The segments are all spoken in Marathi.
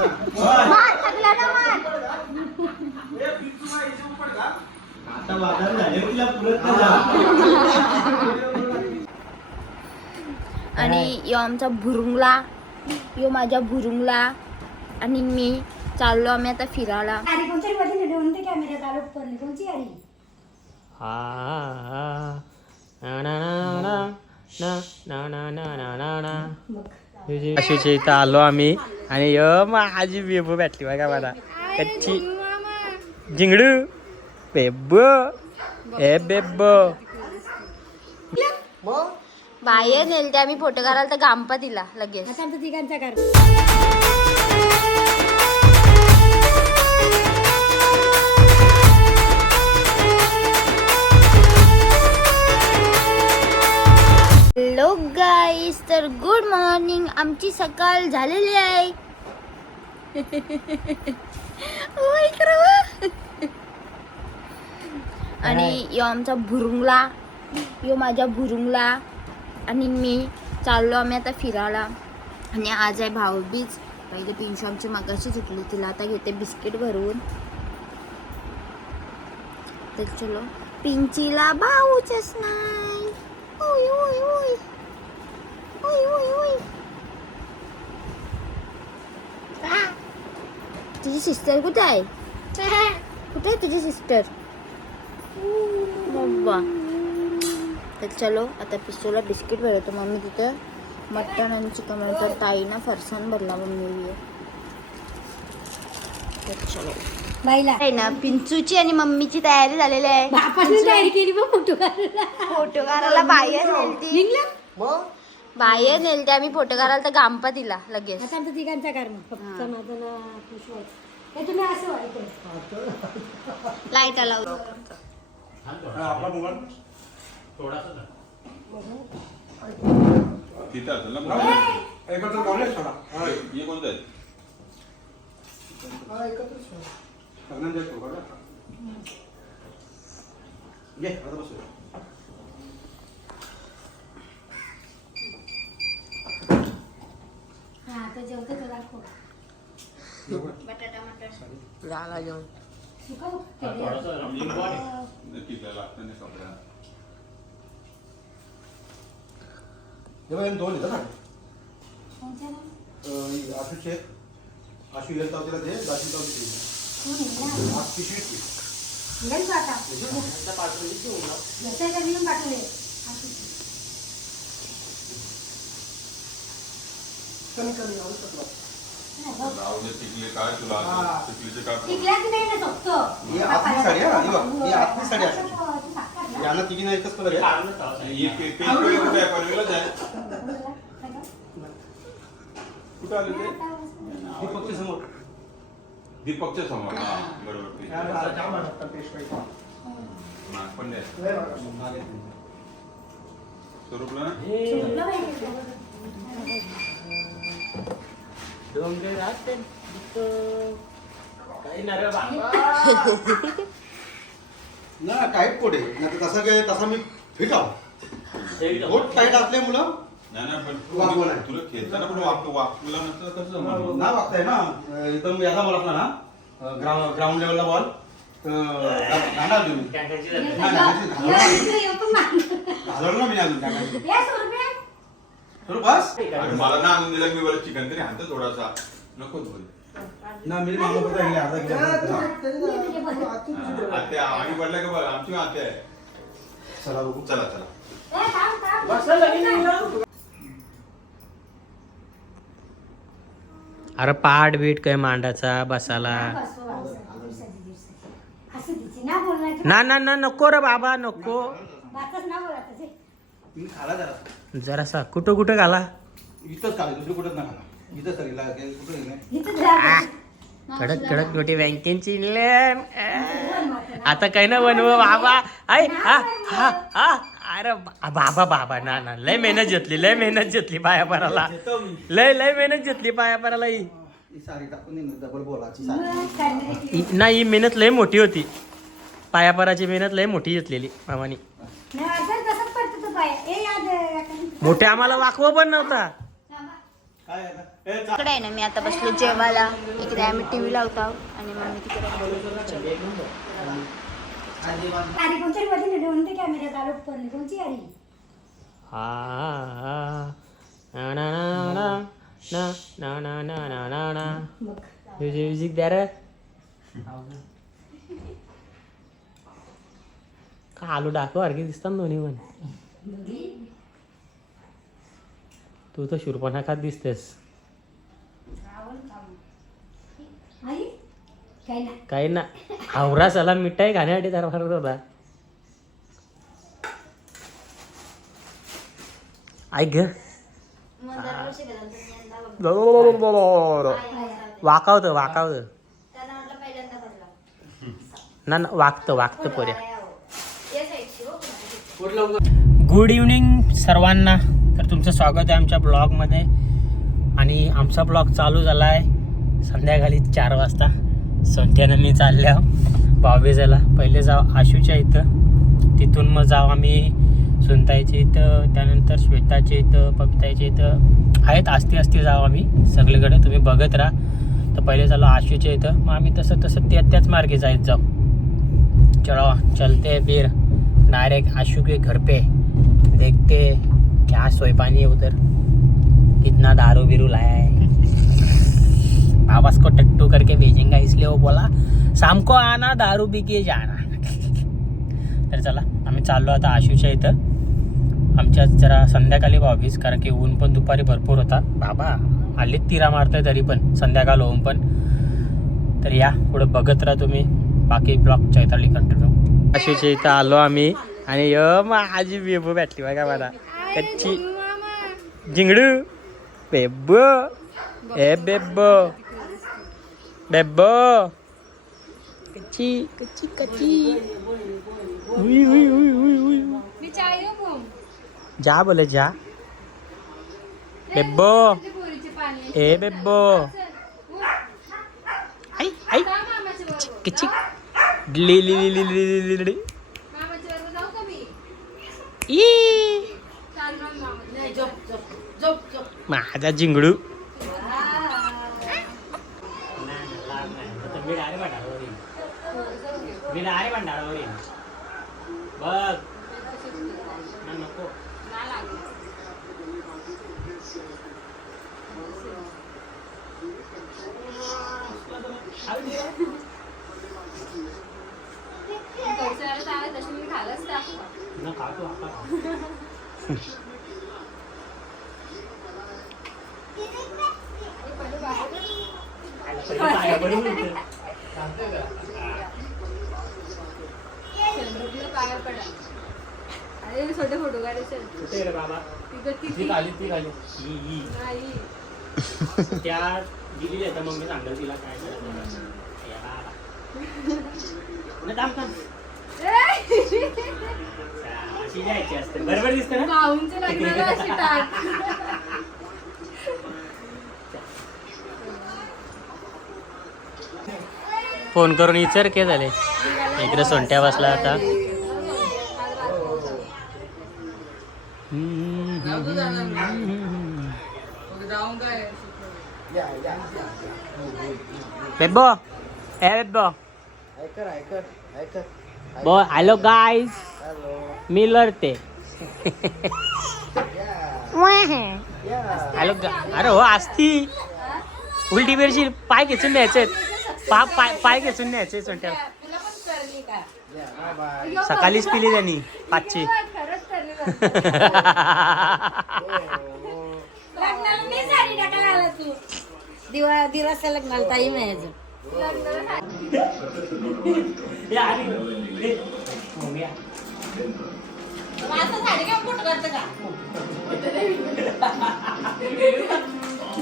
मार सगळ्यांना मार आता वादळ झाले तिला पुरत नाही जा. आणि यो आमचा भुरुंगला यो माझ्या भुरुंगला आणि मी चाललो आम्ही आता फिरायला. आलो आम्ही. आणि य माझी बेबू भेटली बघा मला. कच्ची. जिंगडू बेब ए बेब बाहेर नेलते आम्ही फोटो काढायला तर गांपा दिला लगेच हॅलो गाईस तर गुड मॉर्निंग आमची सकाळ झालेली आहे. खरं. आणि यो आमचा भुरुंगला यो माझ्या भुरुंगला आणि मी चाललो आम्ही आता फिरायला. आणि आज आहे भाऊबीज. पहिले पिंशू आमची मगाशी सुटली तिला आता घेते बिस्किट भरून. तर चलो पिंचीला भाऊचच नाही. ओय ओय ओय ओय ओय ओय तुझी सिस्टर कुठे आहे कुठे आहे तुझी सिस्टर बाबा तर चलो आता पिस्तूला बिस्किट भरवतो मम्मी तिथं. मटण आणि चिकन तर ताईनं फरसाण भरला मम्मी तर चलो. बाईला. आहे ना पिंचूची आणि मम्मीची तयारी झालेली आहे. बापाने तयारी केली बघ फोटो काढायला फोटो काढायला बाहेर नेलती निघलं? बाहेर नेलते. आम्ही फोटो काढायला तर गांपा दिला लगेच. आता आमच्या तिघांचा कर मग फक्त माझं ना खुश व्हायचं. हे तुम्ही असं व्हायचं लाइट आला. तिथं असेल ना मोबाईल. हे कोणतं आहे? हा तर जेवतो तो दाखव झाला नक्की त्याला लागतं नाही कपड्याला. दोन येतं ना आशू शेख आशू येईल तावतीला दे दाशी तावती दे कोण ना? दे, काय तुला टिकलीचे काय नाही यांना तिघींना एकच कलर आहे पे- कुठे आहे? पनवेलच आहे. कुठं आले ते? दीपकच्या समोर दीपकच्या समोर. हा, बरोबर. पण नाही. स्वरूपला ना? पाहिजे. डोंगरात काही ना रे बाबा ना टाईट आहे. नाही तसा काय तसा मी फिट आहो कोट टाईट असल्यामुळं नाही, नाही, पण वाकवं नाही. तुला खेळताना पण वाक वाकला तर जमलं? ना वागताय ना? अं, एकदम याचा बॉल असला ना? ग्राउंड ग्राउंड लेवलला बॉल. तर घाणार तुम्ही. घालवलं ना. मी अजून टाकायचं. बस. अरे मला ना आणून दिलं मी बरं चिकन तरी हाणतं थोडासा. नको बोल. ना मी मागं होता अर्धा किलो. आत्या आम्ही पडल्या का बघ आमची आत्या आहे. चला बघू. चला. अरे पाठ बीट काय मांडाचा बसाला बस, बस, दिवसाची, दिवसाची. असं तिची ना. ना ना ना नको रे बाबा नको बातच ना बोलायचं ते. मी खाला जरा जरासा कुठं कुठं घाला इथंच खाला दुसरी कुठंच नाही खाला इथंच खाली कुठं नाही इथंच जा. कडक कडक मोठी बँकेची लेन. आता काही ना बनव बाबा आय हा हा हा अरे बा- बाबा बाबा ना ना लय मेहनत घेतली लय मेहनत घेतली पाया पराला लय लय मेहनत घेतली पाया पराला ही ही साडी टाकून डबल बोलाची साडी मग काय नाही. ही- ही मेहनत लय मोठी होती पायापराची मेहनत लय मोठी घेतलेली मामानी. मोठे आम्हाला वाकवं पण नव्हता थांबा. काय आहे आता इकडे आहे ना मी आता बसलो जेवायला इकडे आम्ही टीव्ही लावतो आणि मग मी तिकडे आधी कोणतरी मध्ये नाही म्हणते कॅमेऱ्यात आलो पण कोणची आली म्युझिक द्या रे का आलू डाकू सारखे दिसतात दोन्ही पण तू तर शूरपणा खात दिसतेस आई काही ना. आवरा सला मिठाई खाण्यासाठी तर फारत होता. ऐक वाकावत वाकावत. ना ना, वागतं वागतं पोऱ्या. गुड इव्हनिंग सर्वांना. तर तुमचं स्वागत आहे आमच्या ब्लॉगमध्ये. आणि आमचा ब्लॉग चालू झाला आहे संध्याकाळी चार वाजता. सोनट्यानं मी चालल्या भाऊबीजाला पहिले जाव आशूच्या इथं. तिथून मग जाऊ आम्ही सुनताईच्या इथं त्यानंतर श्वेताच्या इथं पपिताईच्या इथं. आहेत आस्ती आस्ती जाऊ आम्ही. सगळीकडे तुम्ही बघत राहा. तर पहिले चालू आशूच्या इथं. मग आम्ही तसं तसं त्या त्याच मार्गे जायत जाऊ. चलो चलते फिर. डायरेक्ट आशू के घर पे. देखते क्या सोई पानी उधर. कितना दारू बिरू लाया है. आवाज को टट्टू करके भेजेंगा इसलिए वो बोला शाम को आना दारू पी के जाना। तर चला आम्ही चाललो आता आशूच्या इथं. आमच्या जरा संध्याकाळी ऑफिस कारण की ऊन पण दुपारी भरपूर होता. बाबा आलीच तिरा मारतोय तरी पण संध्याकाळ होऊन पण. तर या पुढे बघत राहा तुम्ही. बाकी ब्लॉक चैताली कंटिन्यू आशूच्या इथं आलो आम्ही. आणि य माझी बेबू भेटली बघा मला. कच्ची. जिंगडू. बेब. ए babe. बेब कच्ची कच्ची कच्ची उई उई उई उई उई जा बोले जा बेब्बो ए बेब्बो आई आई किची ली ली ली ली ली ली ली ई माझा जिंगडू छोटे फोटो काढायचे बाबा तिथं खाली ती नाही त्या दिली आहे तर मग मी सांगतो तिला काय. नाही, थांब, थांब. असते बरोबर दिसते ना? भाऊंच्या लग्नाला अशी टाक. फोन करून विचार के झाले? इकडे सोंट्या बसला आता. बेबो ए बेबो. बो हॅलो गाईज मी लढते हॅलो अरे हो असती उलटी बेरशी पाय खेचून न्यायचे पा पाय पाय खेचून न्यायचे सोंट्या सकाळीच पिली त्यांनी पाचची. खरंच करली लग्नाला नाही साडी टाकायला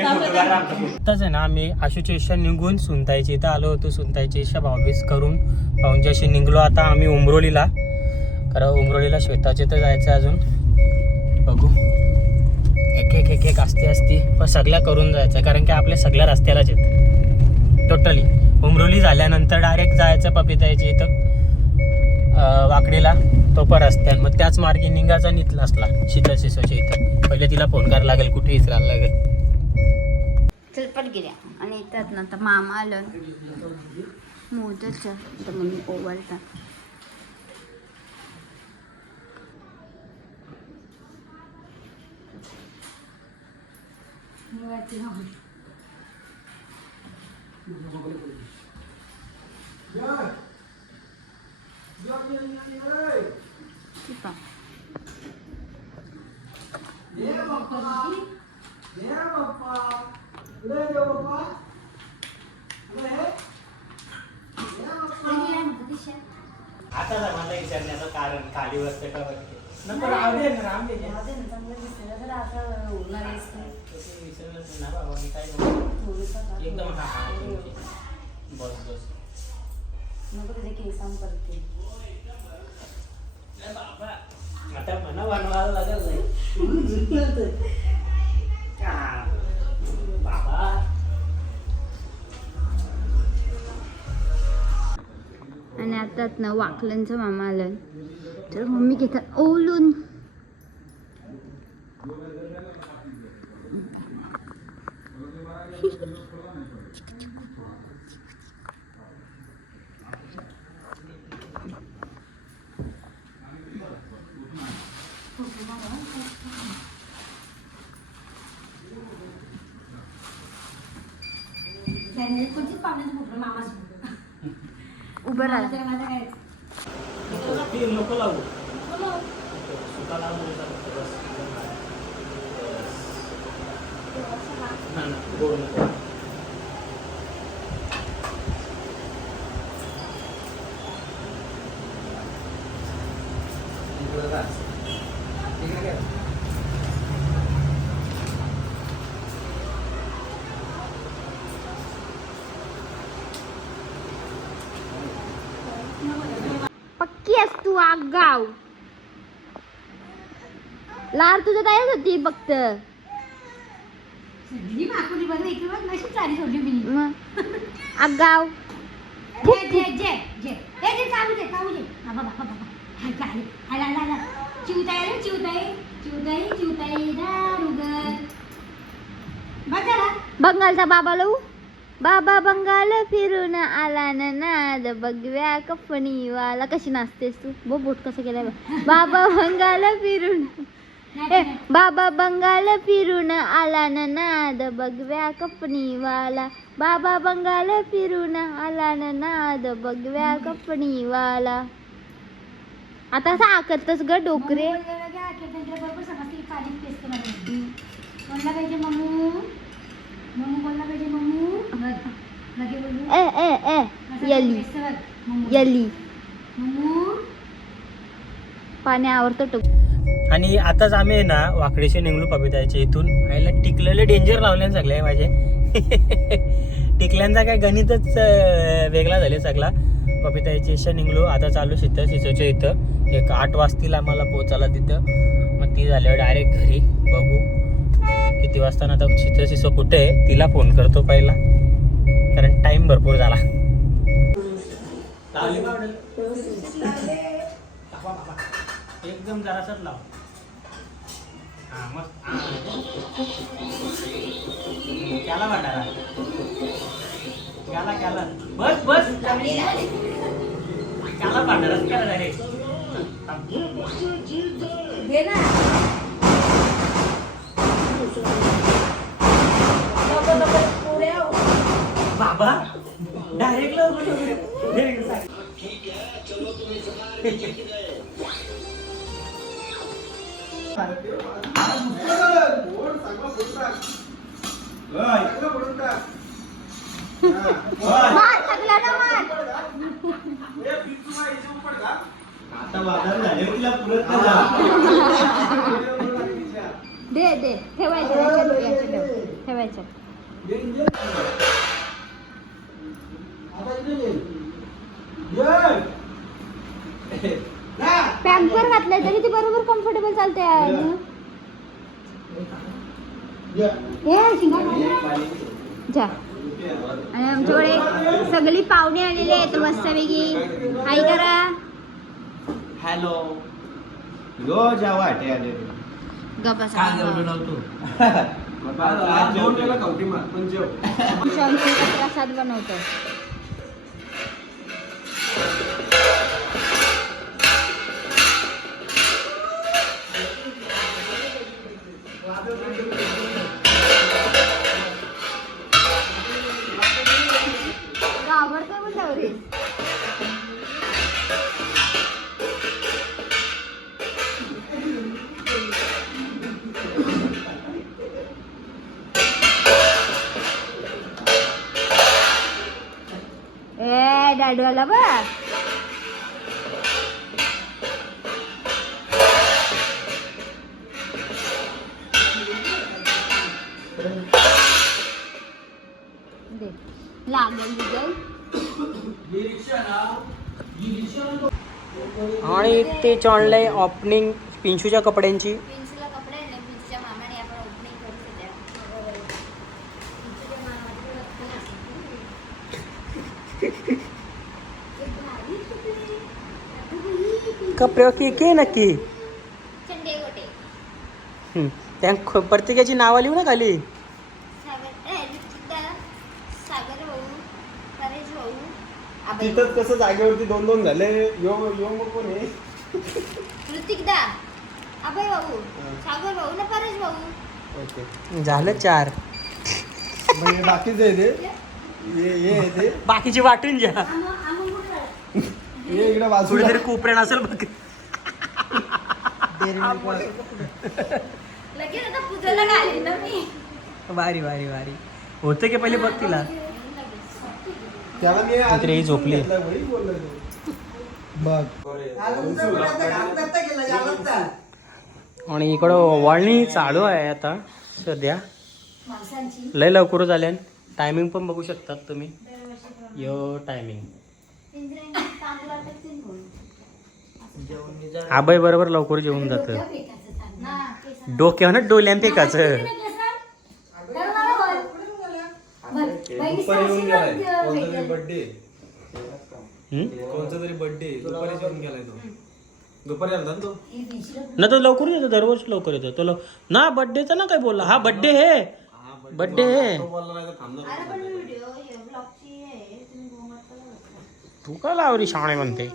आला आहे ना आम्ही आशूच्या इच्छा निघून सुनतायची इथं आलो होतो. सुनतायची इच्छा भावबीज करून भाऊंच्याशी निघलो. आता आम्ही उमरोलीला. कारण उमरोलीला श्वेताचे तर जायचं अजून. बघू. एक एक एक एक असते असती पण सगळ्या करून जायचं कारण की आपल्या सगळ्या रस्त्यालाच येत टोटली उमरोली झाल्यानंतर डायरेक्ट जायचं पपितायची इथं वाकडीला. तो पण रस्त्यान मग त्याच मार्गे निघायचा निघला असला. शीतल शिसोच्या इथं. पहिले तिला फोन करायला लागेल कुठे विचारायला लागेल. पटपट गेल्या. आणि येतात ना आता मामा आलं. मोदच तर ठीक आहे. आता मला विचारण्याचं कारण खाली बसते का वरती? नको राहू दे ना राहू दे ना. तसं विसरलंच ना बाबा मी काय म्हणतो. एकदम हा हा ठीक आहे. बस बस. ए बाबा, आता म्हणा बनवायला लागेल नाही. आणि आताच ना वाकलनचं मामा आलं. तर मम्मी घेतात ओलून. उभं राहा माझं काय ती नको लावू सुका लावून देतात फक्त बस. ना, ना, गोड नको. पक्की आहेस तू आगाव लार तुझं तयार होती फक्त सगळी माकुली बघ इकडे बघ नशीब चाली सोडली मी. मग? आगाव जे जे जे जे. ए जे चालू दे चालू दे. हा बाबा हा बाबा. हा चालेल आला. आला आला चिवताई आली चिवताई. चिवताई चिवताई दारुगर बघ जरा. बंगालचा बाबा लऊ बाबा बंगाल फिरून आला ना नाद बघव्या कफणीवाला कशी नाचतेस तू? बो बोट कसं केलंय बघ. बाबा बंगाल फिरून ए बाबा बंगाल फिरून आला ना नाद बघव्या कपणीवाला बाबा बंगाल फिरून आला ना नाद बघव्या कपणीवाला आता असं आकतच ग डोकरे. बोलला पाहिजे मम्मू. मम्मू बोलला पाहिजे मम्मू. बघ लगे बोलू. ए ए ए यली. पेस्ट बघ मम्मू. यली. मम्मू. पाणी आवडतं टोक आणि आताच आम्ही आहे ना वाकडेशी निघलो पबिताच्या इथून. आईला टिकलेले डेंजर लावले सगळे माझे. टिकल्यांचा काय गणितच वेगळा झाले सगळा. पपिताच्या इशा निघलो आता चालू शितं शिसोच्या इथं. एक आठ वाजतील आम्हाला पोचायला तिथं. मग ती झाल्यावर डायरेक्ट घरी बघू. किती वाजता ना आता शिचं शिसो कुठे आहे तिला फोन करतो पहिला. कारण टाइम भरपूर झाला. एकदम जरासच लाव. भांडारा केला केला बस बस. डायरेक्ट बाबा डायरेक्ट आता बाजार झाले तिला पुरत दे दे. ठेवायचं. ठेवायचं. पॅम्पर घातलंय तरी ती बरोबर कम्फर्टेबल चालते. जा. आणि आमच्याकडे सगळी पाहुणे आलेले आहेत मस्तपैकी हाय करा. हॅलो रोज वाटे आले गप्पा काय एवढं ए डॅडू बघ आणि ते चॉनलंय ओपनिंग पिंशूच्या कपड्यांची पिंचूला कपडे आणले पिंचूच्या मामाने आपण ओपनिंग करत होत्या पिंचूच्या मामाचे रक्त लागले. कपडे की के नक्की? हम्म. त्या ख- प्रत्येकाची नावं लिहू ना खाली. सागर ए, ऋतिका, सागर भाऊ परेश भाऊ. अभय तिथंच कसं जागेवरती दोन दोन झाले? यो यो मग कोण आहे? ऋतिकदा. अभय भाऊ. सागर भाऊ ना परेश भाऊ. ओके. झालं चार. म्हणजे बाकीचे आहे ते? ये ये आहे ते? बाकीची वाटून घ्या. इकडे बाजूला. कुठेतरी कोपऱ्यान असेल बघ. लगेच आता पूजेला घालीन ना मी. वारी वारी वारी. होतं की पहिले बघ तिला? त्याला मी आज रात्री ही झोपली. घेतलं, भाई बोललो तो. बघ. आणि इकडं वळणी चालू आहे आता सध्या. लय लवकर झाल्या टायमिंग पण बघू शकतात तुम्ही. यो टायमिंग आबाई बरोबर लवकर जेवून जात. डोक्यावर डोल्यान फेकाचं बर्थडे बर्थडे तो. दुपारी आलता ना तो? ना तो लवकर येतो दरवर्षी लवकर येतो. तो ना बड्डेचा ना काय बोलला. हा बड्डे हे. बड्डे हे. तो का लावली शाणे म्हणते?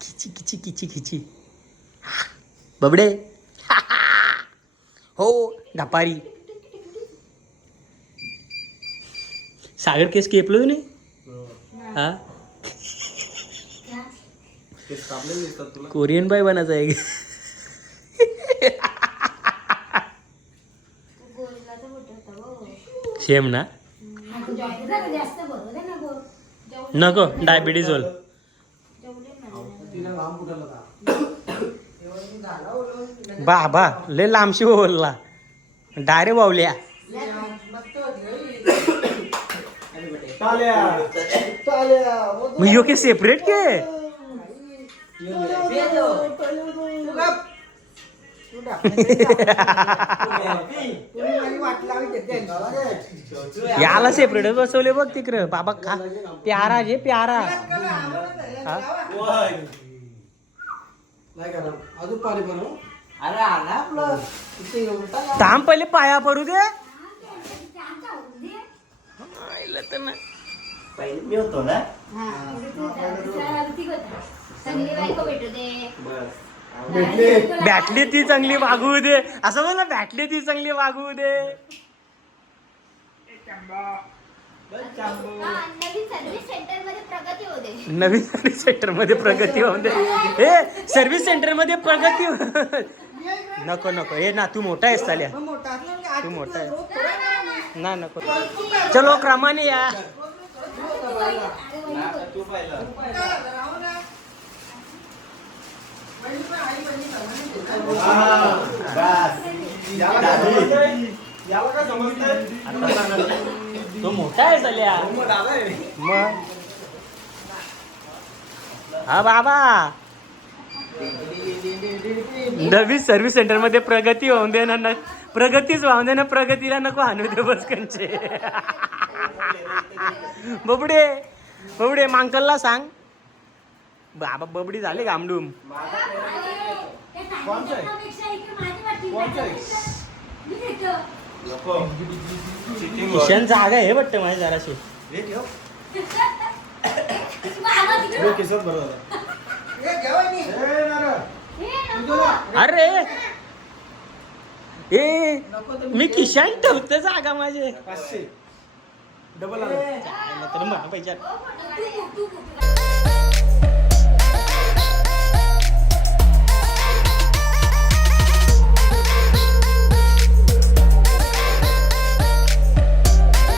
खिची खिची खिची खिची. बबडे. हो ढपारी. सागर केस केपलो नाही? हा? ते तुला कोरियन बाय बनायचं आहे सेम ना? नको. डायबिटीज होल तिला लांब कुठं होता बा बा लय लांबशी बोलला. डायरे बावल्या मग यो के सेपरेट के? याला सेपरेट बसवले बघ तिकडं. बाबा खा. प्यारा जे प्यारा. बनव थांब पहिले पाया पडू दे. आईला तर ना. चांगली बायको भेटू दे भेटले बॅटली ती चांगली वागवू दे. असं बोल ना बॅटली ती चांगली वागवू दे. नवीन सर्व्हिस सेंटरमध्ये प्रगती होते. नवीन सर्व्हिस सेंटरमध्ये प्रगती होऊन दे हे सर्व्हिस सेंटरमध्ये प्रगती हो- नको नको. हे ना तू मोठा आहेस चाल्या. तू मोठा आहे ना नको. चलो क्रमाने या. याला काय समजतंय? तो मोठा आहे चाल्या मग? हा बाबा. नवीन सर्व्हिस सेंटरमध्ये प्रगती होऊन दे ना न- प्रगतीच वाहून दे ना प्रगतीला नको आणू दे बसकनचे बबडे बबडे मांकलला सांग. बाबा बबडी झाले गामडूम. किशन जागा आहे वाटतं माझी जराशी. अरे. ए मी किशान ठेवतो जागा माझे. पाचशे. डबल आलं. तर तू- तू-